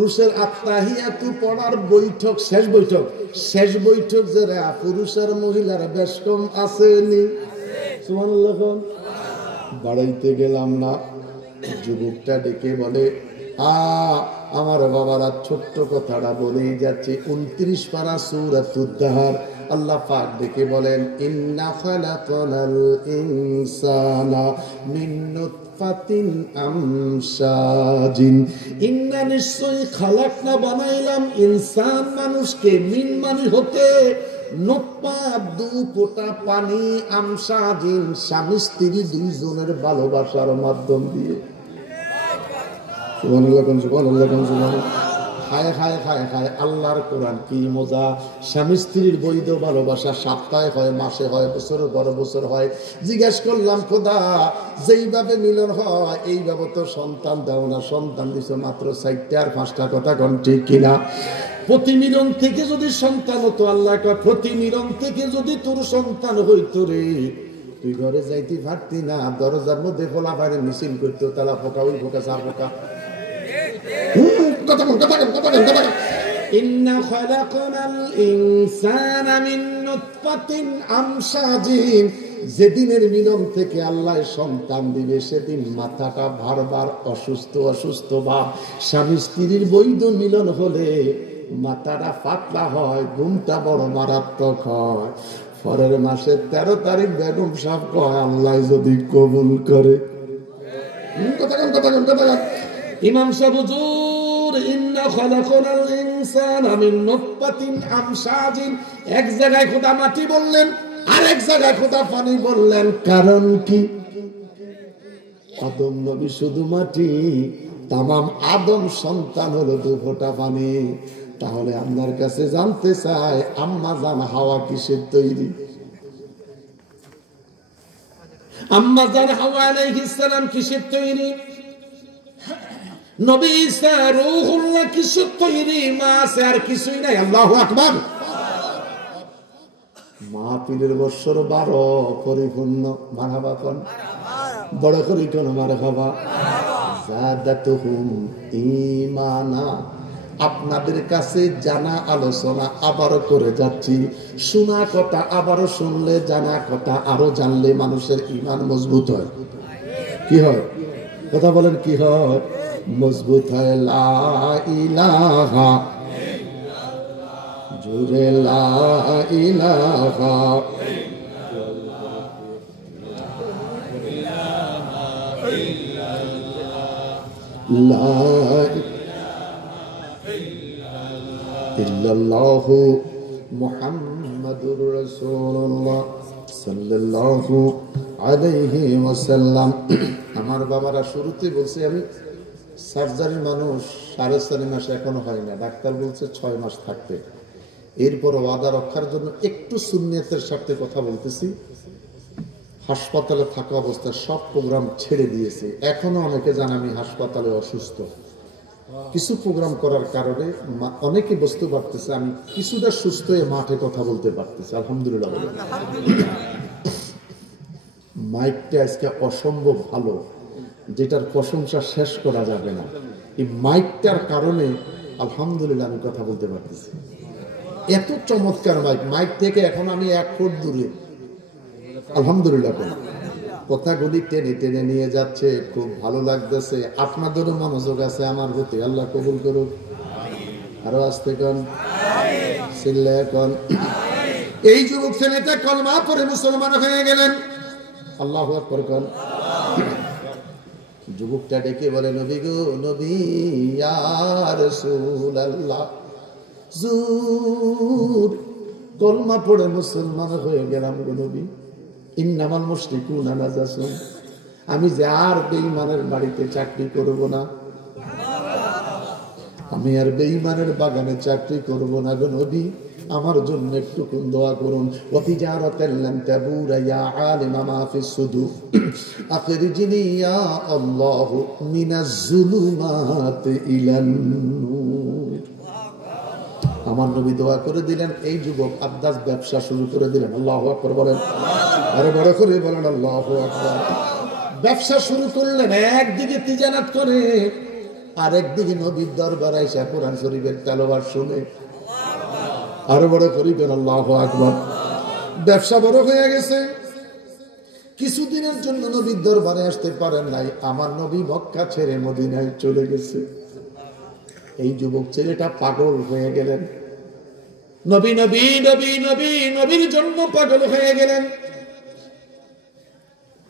পুরুষের আত্তাহিয়াতু পড়ার বৈঠক, শেষ বৈঠক যারা পুরুষের মহিলার বেশ কম আসেনি। সুবহানাল্লাহ। বাড়াইতে গেলাম না, যুবকটা ডেকে বলে, আমার বাবারা ছোট্ট কথাটা বলেই যাচ্ছে। 29 পারা সূরাতুদ দাহর আল্লাহ পাক ডেকে বলেন, ইন্না খালাকনাল ইনসানা মিন নুতফাতিন আমশাজিন। ইন্না নিশ্চয়ই খালাকনা বানাইলাম ইনসান মানুষকে, মিন মানে হতে, নুতফা দু ফোঁটা পানি, আমশাজিন স্বামী স্ত্রী দুইজনের ভালোবাসার মাধ্যম দিয়ে। হায় হায় হায় হায়, আল্লাহর কোরআন কি মজা! স্বামী স্ত্রীর বৈধ ভালোবাসা সপ্তাহে হয়, মাসে হয়, বছর পর বছর হয়। জিজ্ঞেস করলাম, খোদা যেইভাবে মিলন হয় এইভাবে তো সন্তান দাও না, সন্তান দিছ মাত্র 4টা আর 5টা, কথা কোন ঠিক কিনা? প্রতি মিলন থেকে যদি সন্তান হতো, আল্লাহ কয় প্রতি মিলন থেকে যদি তোর সন্তান হইতো রে, তুই ঘরে যাইতে পারতি না, দরজার মধ্যে ফোলা বাইরে মিছিল করতো, তালা পোকা, ওই পোকা, চা পোকা। ইন্না খালাকনাল ইনসানা মিন নুতফাতিন আমশাজিন। যেদিনের মিলন থেকে আল্লাহ সন্তান দিবে সেদিন মাথাটা বারবার অসুস্থ ভাব। স্বামী স্ত্রীর বৈধ মিলন হলে মাথাটা পাতলা হয়, ঘুমটা বড় মারাত্মক হয়। পরের মাসের 13 তারিখ বেগম সাহেব কয়, আল্লাহ যদি কবুল করে। ইমাম সাহেব, হুজুর ইন্না খালাকনাল ইনসানা মিন নুতফাতিন আমশাজিন, এক জায়গায় খোদা মাটি বললেন, আরেক জায়গায় খোদা পানি বললেন, কারণ কি? আদম নবী শুধু মাটি, তামাম আদম সন্তান হলো 2 ফোঁটা পানি। তাহলে আপনার কাছে জানতে চাই, আম্মা জান হাওয়া কিসের তৈরি? আম্মা জান হাওয়া আলাইহিস সালাম কিসের তৈরি? নবী ঈসা রূহুল্লাহ কিসের তৈরি? মা আছে আর কিছুই নাই। আল্লাহু আকবার। মাহফিলের বছর 12 পরিপূর্ণ। মারহাবা কোন, বড় করে কোন মারহাবা। জাদাতুহুম ঈমানা। আপনাদের কাছে জানা আলোচনা আবারও করে যাচ্ছি। শোনা কথা আবারও শুনলে, জানা কথা আরো জানলে মানুষের ঈমান মজবুত হয়। কি হয়? কথা বলেন, কি হয়? মজবুত হয়। লা ইলাহা জুরে, লা ইলাহা লা ইল্লাল্লাহু মুহাম্মাদুর রাসূলুল্লাহ সাল্লাল্লাহু আলাইহি ওয়াসাল্লাম। আমার বাবারা শুরুতে বলছে, আমি সার্জারির মানুষ, 4.5 মাস এখনো হয় না, ডাক্তার বলছে 6 মাস থাকতে। এরপর ওয়াদা রক্ষার জন্য একটু সুন্নিয়তের সাথে কথা বলতেছি। হাসপাতালে থাকা অবস্থায় সব প্রোগ্রাম ছেড়ে দিয়েছে। এখনো অনেকে জানে আমি হাসপাতালে অসুস্থ। কিছু প্রোগ্রাম করার কারণে অনেকে বুঝতে পারতেছে আমি কিছুটা সুস্থ হয়ে মাঠে কথা বলতে পারতেছি। আলহামদুলিল্লাহ। মাইকটা আজকে অসম্ভব ভালো, যেটার প্রশংসা শেষ করা যাবে না। এই মাইকটার কারণে আলহামদুলিল্লাহ আমি কথা বলতে পারতেছি। এত চমৎকার মাইক, মাইক থেকে এখন আমি 1 ফুট দূরে। আলহামদুলিল্লাহ। কথাগুলি টেনে টেনে নিয়ে যাচ্ছে, খুব ভালো লাগতেছে। আপনাদেরও মনোযোগ আছে আমার প্রতি, আল্লাহ কবুল করুক। আরো আসতে কন, চিল্লে কন। এই যুবক ছেলেটা কলমা পড়ে মুসলমান হয়ে গেলেন। আল্লাহু আকবার কন। যুবকটা ডেকে বলে, নবী গো, নবী ইয়া রাসূলুল্লাহ, জুর কলমা পড়ে মুসলমান হয়ে গেলাম গো নবী। ইন্নামাল মুশরিকুনা নাজাসুন। আমি যে আর বেঈমানের বাড়িতে চাকরি করব না, আমি আর বেঈমানের বাগানে চাকরি করব না গো নবী, আমার জন্য একটু দোয়া করুন। ওয়াতিজারাতাল লান তাবুরা ইয়া আলিমা মা ফিস সুদুর আখরিজনি ইয়া আল্লাহু মিনাজ যুলুমাতি ইলান নূর। আমার নবী দোয়া করে দিলেন, এই যুবক আদাস ব্যবসা শুরু করে দিলেন। আল্লাহু আকবার বলেন, আরো বড় করে বলেন আল্লাহু আকবার। ব্যবসা শুরু করলেন, একদিকে তিজারাত করে, আর একদিকে নবীর দরবার আইসা কোরআন শরীফের তেলাওয়াত শুনে আরো বড় করিবেন আল্লাহু আকবার। ব্যবসা বড় হয়ে গেছে, কিছুদিনের জন্য নবীর দরবারে আসতে পারেন নাই। আমার নবী মক্কা ছেড়ে মদিনায় চলে গেছে। এই যুবক ছেলেটা পাগল হয়ে গেলেন, নবী নবী নবী নবী নবীর জন্য পাগল হয়ে গেলেন।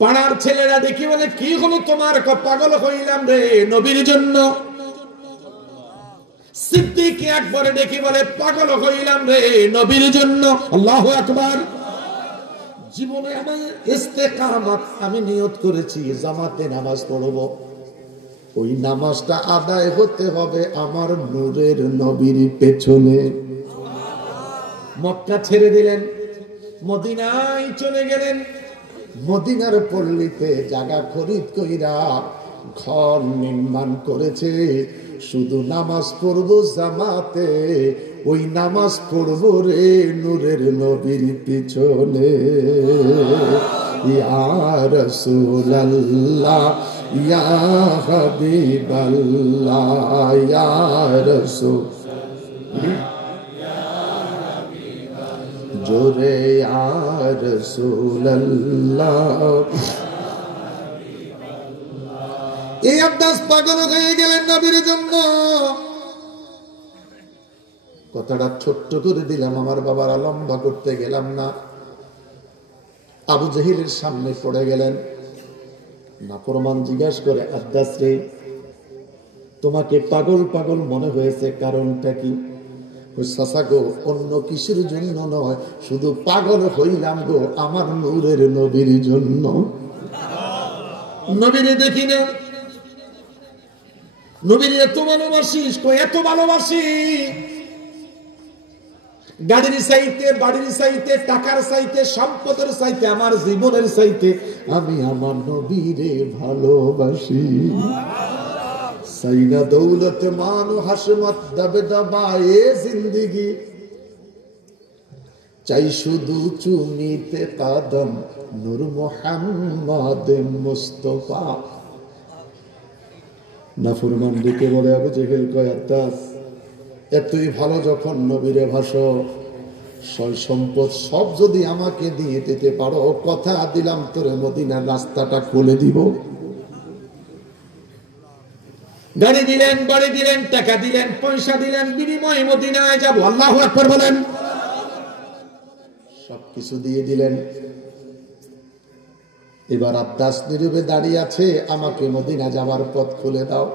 পাড়ার ছেলেরা দেখি বলে, কি হলো তোমার? পাগল হইলাম রে নবীর জন্য। সিদ্দিক একবারে দেখি বলে, পাগল হইলাম রে নবীর জন্য। আল্লাহু আকবার। জীবনে আমার ইস্তেকামত, আমি নিয়ত করেছি জামাতে নামাজ পড়ব। ওই নামাজটা আদায় হতে হবে আমার নূরের নবীর পেছনে। মক্কা ছেড়ে দিলেন, মদিনায় চলে গেলেন। মদিনার পল্লীতে জায়গা খরিদ কইরা ঘর নির্মাণ করেছে। শুধু নামাজ পড়বো জামাতে, ওই নামাজ পড়বো রে নূরের নবীর পিছনে। ইয়া রাসূলুল্লাহ ইয়া হাবিবাল্লাহ ইয়া রাসূল জোরে ইয়া রাসূলুল্লাহ। এই আব্বাস পাগল হয়ে গেলেন নবীর জন্য। কথাটা ছোট্ট করে দিলাম, আমার বাবারা লম্বা করতে গেলাম না। আবু জাহিলের সামনে পড়ে গেলেন। নাফরমান জিজ্ঞাসা করে, আব্বাস রে, তোমাকে পাগল পাগল মনে হয়েছে, কারণটা কি? চাচা গো, অন্য কিছুর জন্য নয়, শুধু পাগল হইলাম গো আমার নূরের নবীর জন্য। নবীরে দেখি না, নবীর এত ভালোবাসিস? এত ভালোবাসি, গাড়ির চাইতে, বাড়ির চাইতে, টাকার চাইতে, সম্পদের চাইতে, আমার জীবনের চাইতে আমি আমার নবীরে ভালোবাসি। সাইনা দৌলত মানো হাসমত দবে দবায়ে জিন্দেগি, চাই শুধু চুমিতে কদম নূর মুহাম্মদ মুস্তাফা। নাফরমান ডেকে বলে, আবু জেহেল কয়, আব্বাস এতই ভালো যখন নবীরে ভাসো, সয় সম্পদ সব যদি আমাকে দিয়ে দিতে পারো, কথা দিলাম তোরে মদিনার রাস্তাটা খুলে দিব। গাড়ি দিলেন, বাড়ি দিলেন, টাকা দিলেন, পয়সা দিলেন, বিনিময়ে মদিনায় যাব। আল্লাহু আকবার বলেন। সবকিছু দিয়ে দিলেন। এবার আব্বাস নীরবে দাঁড়িয়ে আছে, আমাকে মদিনা যাবার পথ খুলে দাও।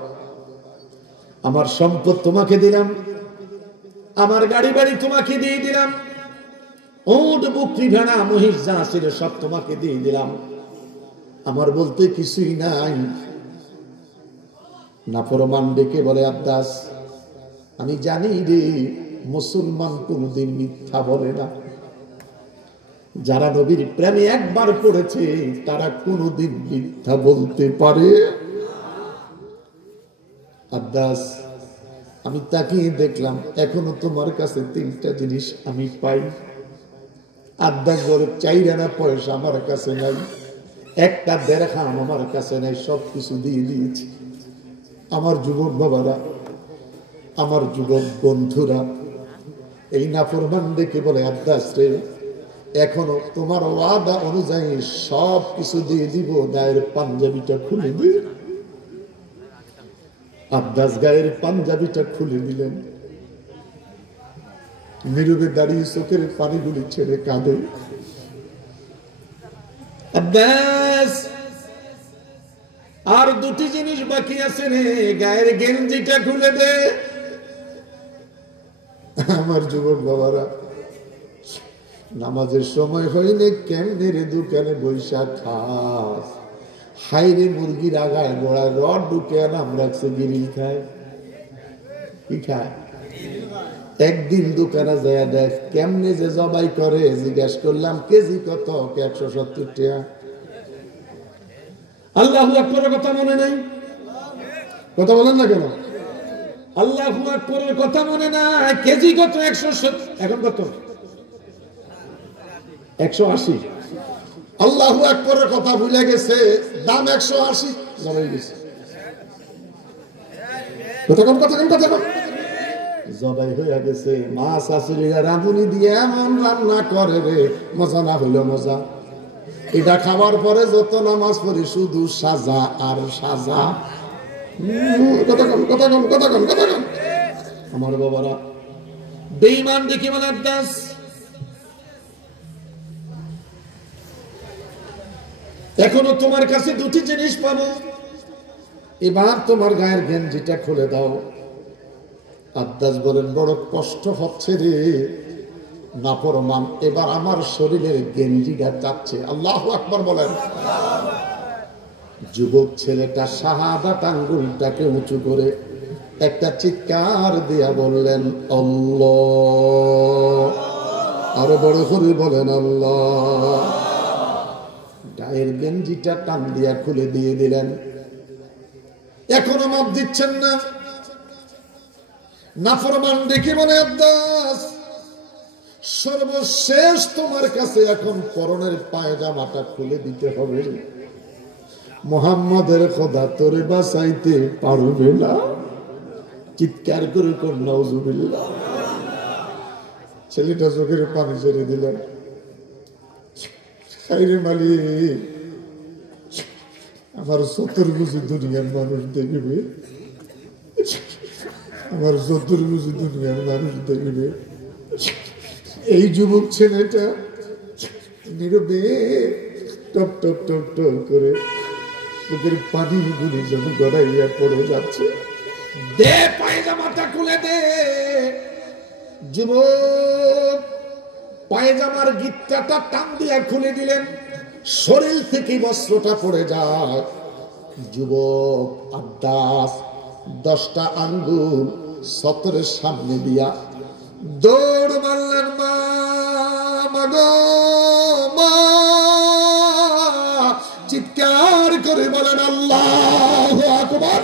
আমার সম্পদ তোমাকে দিলাম, আমার গাড়ি বাড়ি তোমাকে দিয়ে দিলাম, উট বকরি ভেড়া মহিষ যা ছিল সব তোমাকে দিয়ে দিলাম, আমার বলতে কিছুই নাই। নাফরমান ডেকে বলে, আব্বাস আমি জানি রে, মুসলমান কোনদিন মিথ্যা বলে না। যারা নবীর প্রেমে একবার পড়েছে তারা কোনদিন মিথ্যা বলতে পারে? আব্বাস আমি তাকিয়ে দেখলাম, এখনো তোমার কাছে তিনটা জিনিস আমি পাই। আব্বাস বলে, চাইরানা পয়সা আমার কাছে নাই, একটা দেড়খাম আমার কাছে নাই, সবকিছু দিয়ে দিয়েছি। আমার যুবক বাবারা, আমার যুবক বন্ধুরা, এই নাফরমান দেখে বলে, আব্বাস রে, এখনো তোমার ওয়াদা অনুযায়ী সব কিছু দিয়ে দিব, গায়ের পাঞ্জাবিটা খুলে দিয়ে। আব্বাস গায়ের পাঞ্জাবিটা খুলে দিলেন। নীরবে দাঁড়িয়ে চোখের পানিগুলি ছেড়ে কাঁদে। আব্বাস আর দুটি জিনিস বাকি আছে রে, গায়ের গেঞ্জিটা খুলে দে। আমার যুবক বাবারা, নামাজের সময় হইলে কেমনে রে দোকানে বৈশা খাস? হাইরে মুরগির আগায় গোড়ায় রড ঢুকে নাম রাখছে গিরিল খায়। কি খায়? একদিন দোকানে যায় দেখ কেমনে যে জবাই করে। জিজ্ঞাসা করলাম কেজি কত? 170 টাকা। আল্লাহু আকবারের কথা মনে নাই? কথা বলেন না কেন? আল্লাহু আকবারের কথা মনে না? কেজি কত? 170। এখন কত? 180। আল্লাহু আকবারের কথা ভুলে গেছে, দাম 180 জবাই গেছে। কথা জবাই হয়ে গেছে। মা শাশুড়িরা রাঁধুনি দিয়ে এমন রান্না করে রে, মজা না হইল মজা। এটা খাবার পরে যত নামাজ পড়ি শুধু সাজা আর সাজা। কথা কম। আমার বাবারা বেঈমান দেখি মানে দাস। এখনো তোমার কাছে দুটি জিনিস পাবো। এবার তোমার গায়ের গেঞ্জিটা খুলে দাও। আব্বাস বলেন বড় কষ্ট হচ্ছে রে নাফরমান, এবার আমার শরীরের গেঞ্জিটা চাচ্ছে। আল্লাহু আকবার বলেন। যুবক ছেলেটা শাহাদাত আঙ্গুলটাকে উঁচু করে একটা চিৎকার দিয়া বললেন আল্লাহ। আরো বড় করে বলেন আল্লাহ। গায়ের গেঞ্জিটা টান দিয়া খুলে দিয়ে দিলেন। এখনো মাপ দিচ্ছেন না। নাফরমান দেখে বলে আব্বাস সর্বশেষ তোমার কাছে এখন পরনের পায়জামাটা খুলে দিতে হবে। মুহাম্মাদের খোদা তোরে বাঁচাইতে পারবে না। চিৎকার করে কোন নাউজুবিল্লাহ। ছেলেটা চোখের পানি ছেড়ে দিলেন। খাইরে মালিক, আমার 70 বুঝি দুনিয়ার মানুষ দেখবে, আমার 70 বুঝি দুনিয়ার মানুষ দেখবে। এই যুবক ছেলেটা নীরবে টপ টপ টপ টপ করে চোখের পানি গুলি যেন গড়াইয়া পড়ে যাচ্ছে। দে পায়জামাটা খুলে দে। যুবক পায়জামার গিট্টাটা টান দিয়া খুলে দিলেন। শরীর থেকে বস্ত্রটা পড়ে যায়। যুবক আব্বাস 10টা আঙ্গুল সতরের সামনে দিয়া দৌড় মারলেন। মা মাগো মা, চিৎকার করে বলেন আল্লাহু আকবার।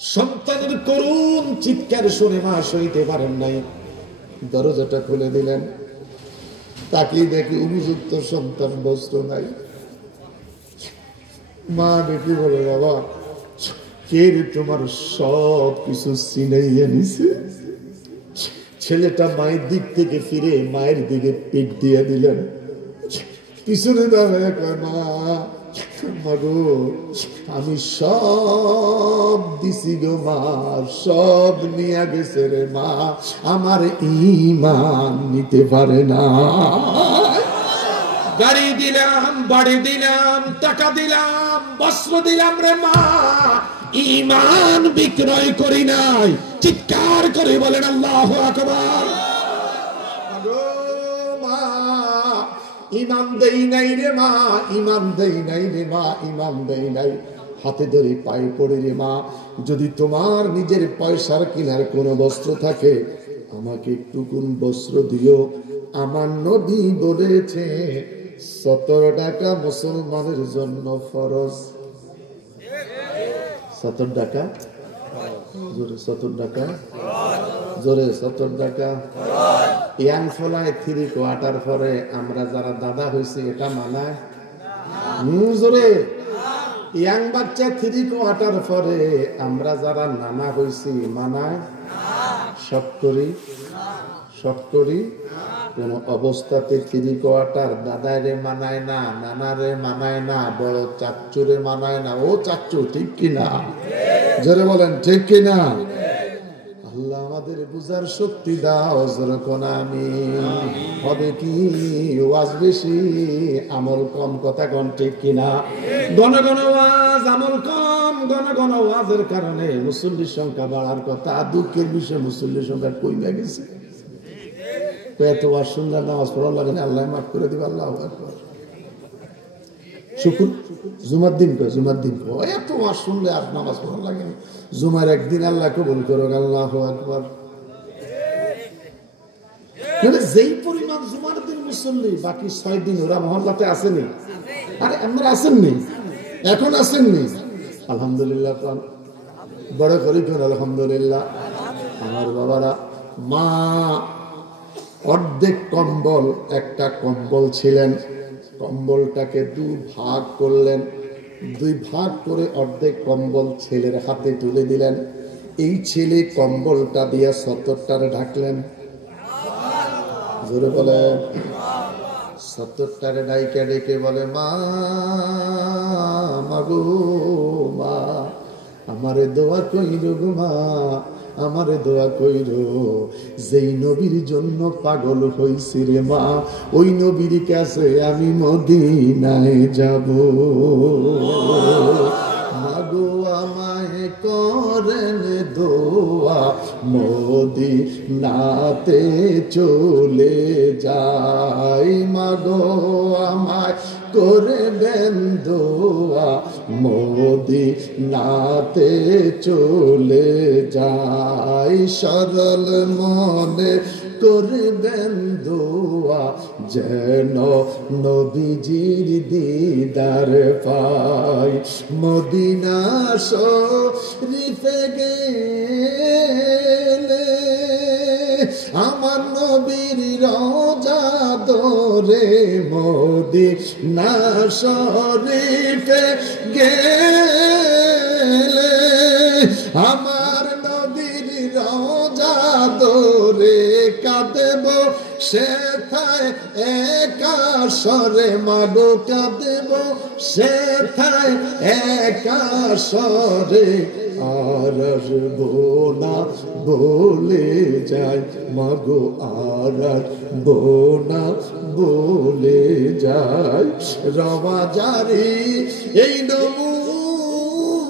সন্তানের করুণ চিৎকার শুনে মা সইতে পারেন নাই, দরজাটা খুলে দিলেন। তাকিয়ে দেখি অভিযুক্ত সন্তান বস্ত্র নাই। মা দেখি বলে বাবা কে রে তোমার সব কিছু ছিনাইয়া নিছে। ছেলেটা মায়ের দিক থেকে ফিরে মায়ের দিকে পিঠ দিয়ে দিলেন। পিছনে দাঁড়ায় কয় মা মাগো আমি সব দিছি গো মা, সব নিয়ে গেছে রে মা, আমার ঈমান নিতে পারে না। গাড়ি দিলাম, বাড়ি দিলাম, টাকা দিলাম, বস্ত্র দিলাম রে মা, ঈমান বিক্রয় করি নাই। চিৎকার করে বলেন আল্লাহু আকবার। ইমান দেই নাই রে মা, ইমান দেই নাই রে মা, ইমান দেই নাই। হাতে ধরে পায়ে পড়ে রে মা, যদি তোমার নিজের পয়সার কেনার কোনো বস্ত্র থাকে আমাকে একটু কোন বস্ত্র দিও। আমার নবী বলেছে 17 টাকা মুসলমানের জন্য ফরজ। 17 টাকা জোরে, 17 টাকা জোরে, 17 টাকা। ইয়াং ফলায় 3 কোয়ার্টার পরে আমরা যারা দাদা হয়েছি এটা মানায়? জোরে। ইয়াং বাচ্চা 3 কোয়ার্টার পরে আমরা যারা নানা হয়েছি মানায়? সব করি কোন অবস্থাতে 3 কোয়ার্টার দাদারে মানায় না, নানারে মানায় না, বড় চাচ্চুরে মানায় না। ও চাচ্চু ঠিক কিনা? জোরে বলেন ঠিক কিনা? আল্লাহ আমাদের বুঝার শক্তি দাও, যেরকম আমি হবে কি ওয়াজ বেশি আমল কম, কথা কোন ঠিক কিনা? ঘন ঘন ওয়াজ আমল কম, ঘন ঘন ওয়াজের কারণে মুসল্লির সংখ্যা বাড়ার কথা। দুঃখের বিষয় মুসল্লির সংখ্যা কমে গেছে। এত ওয়াজ শুনলে নামাজ পড়া লাগে না, আল্লাহ মাফ করে দিবে। আল্লাহু আকবার। শুকুর জুমার দিন কয়, জুমার দিন কয় এত ওয়াজ শুনলে আর নামাজ পড়া লাগে না। জুমার একদিন আল্লাহ কবুল করো। আল্লাহু আকবার। যেই পরিমাণ জুমার দিন মুসল্লি, বাকি 6 দিন ওরা মহল্লাতে আসেনি। আরে আমরা আসেননি, এখন আসেননি। আলহামদুলিল্লাহ, বড় করি কোন আলহামদুলিল্লাহ। আমার বাবারা, মা অর্ধেক কম্বল, একটা কম্বল ছিলেন, কম্বলটাকে 2 ভাগ করলেন। দুই ভাগ করে অর্ধেক কম্বল ছেলের হাতে তুলে দিলেন। এই ছেলে কম্বলটা দিয়ে 70টারে ঢাকলেন। জোরে বলে 70টারে ডাইকা ডেকে বলে, মা মাগো মা, আমারে দোয়া কইরো গো মা, আমারে দোয়া কইরো। যেই নবীর জন্য পাগল হইছি রে মা, ওই নবীর কাছে আমি মদিনায় যাব। মাগো আমায় করেন দোয়া, মদিনাতে চলে যাই। মাগো আমায় করবেন দোয়া, মদিনাতে চলে যাই। সরল মনে করবেন দোয়া, যেন নবীজির দিদার পাই। মদিনা শরীফে গেলে আমার নবীর রওজা দরে, মদিনা শরীফে গেলে আমার নবীর রওজা দরে, কাঁদেব সেথায় একা সরে মাগো, কাঁদেব সেথায় একা সরে। আর আসবো না বলে যাই মাগো, আর আসবো না বলে যাই। রওয়া জারি এই নমুনা,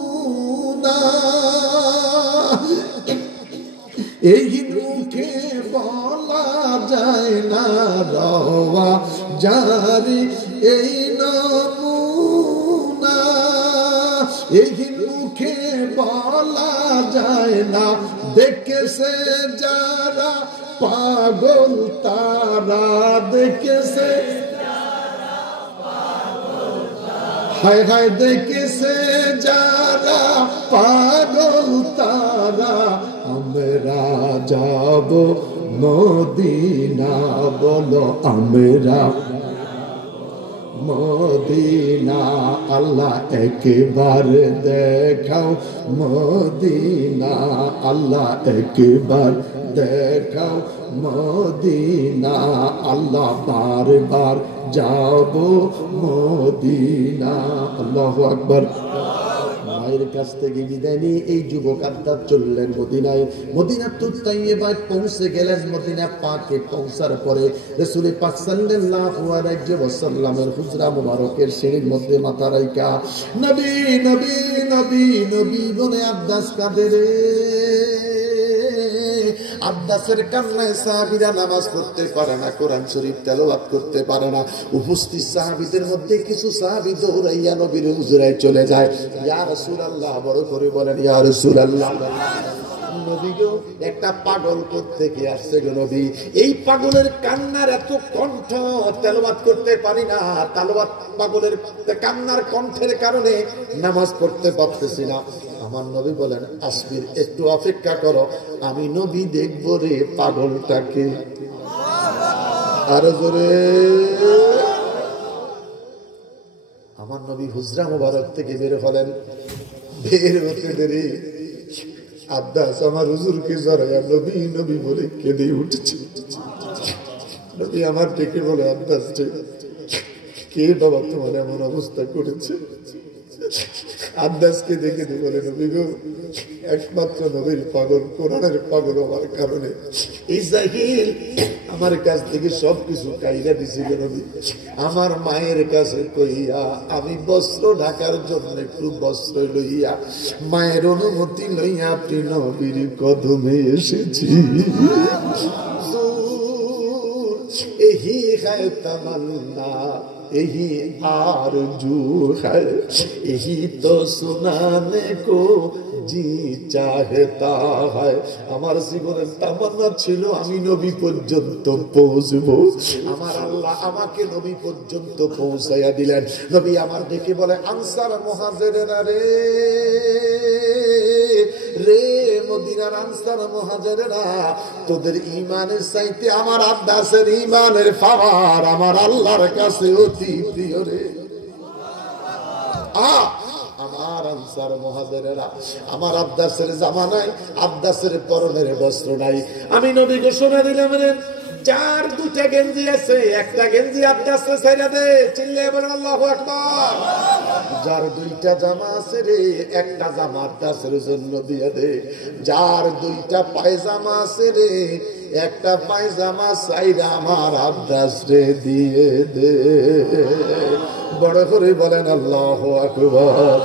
এই মুখে বলা যায় না। রওয়া জারি এই নমুনা, এই মুখে বলা যায় না। দেখেছে যারা পাগল তারা, দেখেছে হায় হায়, দেখেছে যারা পাগল তারা। আমরা যাব মদিনা, বলো আমরা মদিনা। আল্লাহ একবার দেখাও মদিনা, আল্লাহ একবার দেখাও মদিনা। আল্লাহ বারবার যাব মদিনা। আল্লাহু আকবার। মায়ের কাছ থেকে বিদায় নিয়ে এই যুবক আত্মা চললেন মদিনায়। মদিনাতুত তাইয়্যিবায় পৌঁছে গেলেন। মদিনা পাকে পৌঁছার পরে রাসূল পাক সাল্লাল্লাহু আলাইহি ওয়াসাল্লামের হুজরা মুবারকের সিঁড়ির মধ্যে মাথা রাইখা নবী নবী নবী নবী বলে আব্বাস কাঁদে রে। আব্বাসের কান্নায় সাহাবীরা নামাজ পড়তে পারে না, কোরআন শরীফ তেলাওয়াত করতে পারে না। উপস্থিত সাহাবীদের মধ্যে কিছু সাহাবী দৌড়াইয়া নবীর হুজরায় চলে যায়। ইয়া রাসূলুল্লাহ, বড় করে বলেন ইয়া রাসূলুল্লাহ। নবী গো, একটা পাগল কোত্থেকে আসছে গো নবী? এই পাগলের কান্নার এত কণ্ঠ তেলাওয়াত করতে পারি না, তেলাওয়াত পাগলের কান্নার কণ্ঠের কারণে নামাজ পড়তে পারতেছি না। আমার নবী বলেন, আসবির, একটু অপেক্ষা করো, আমি নবী দেখব রে পাগলটাকে। আরো জোরে। আমার নবী হুজরা মুবারক থেকে বের হলেন। বের হতে দেরি আব্বাস আমার হুজুরকে জড়াইয়া নবী নবী বলে কেঁদে উঠেছে। নবী আমার ডেকে বলে, আব্বাস কে বাবা তোমার এমন অবস্থা করেছে? আব্বাসকে দেখে দিয়ে বলে, নবী গো, একমাত্র নবীর পাগল, কোরআনের পাগল হওয়ার কারণে ইসরাইল আমার কাছ থেকে সবকিছু কাইরা দিছিল নবী। আমার মায়ের কাছে কইয়া আমি বস্ত্র ঢাকার জন্য একটু বস্ত্র লইয়া মায়ের অনুমতি লইয়া আপনি নবীর কদমে এসেছি। এহি খায় তামান্না, यही आरज़ू है, यही तो सुनाने को जी चाहता है। আমার জীবনের তামান্না ছিল আমি নবী পর্যন্ত পৌঁছবো। আমার আল্লাহ আমাকে নবী পর্যন্ত পৌঁছাইয়া দিলেন। নবী আমার দেখে বলে, আনসার মুহাজিরেরা রে রে, মদিনার আনসার মুহাজিরেরা, তোদের ঈমানের চাইতে আমার আব্বাসের ঈমানের পাওয়ার আমার আল্লাহর কাছে অতি প্রিয় রে। আমার আনসার মুহাজিরেরা, আমার আব্বাসের জামানায় আব্বাসের পরনের বস্ত্র নাই। আমি নবী ঘোষণা দিলাম, যার দুটা গেঞ্জি আছে একটা গেঞ্জি আব্বাসে ছেড়ে দে, চিল্লিয়ে বলেন আল্লাহু আকবার। যার দুইটা জামা আছে রে একটা জামা আব্বাসের জন্য দিয়ে দে। যার দুইটা পায়জামা আছে রে একটা পায়জামা চাইরা আমার আব্বাস রে দিয়ে দে। বড় করে বলেন আল্লাহু আকবার।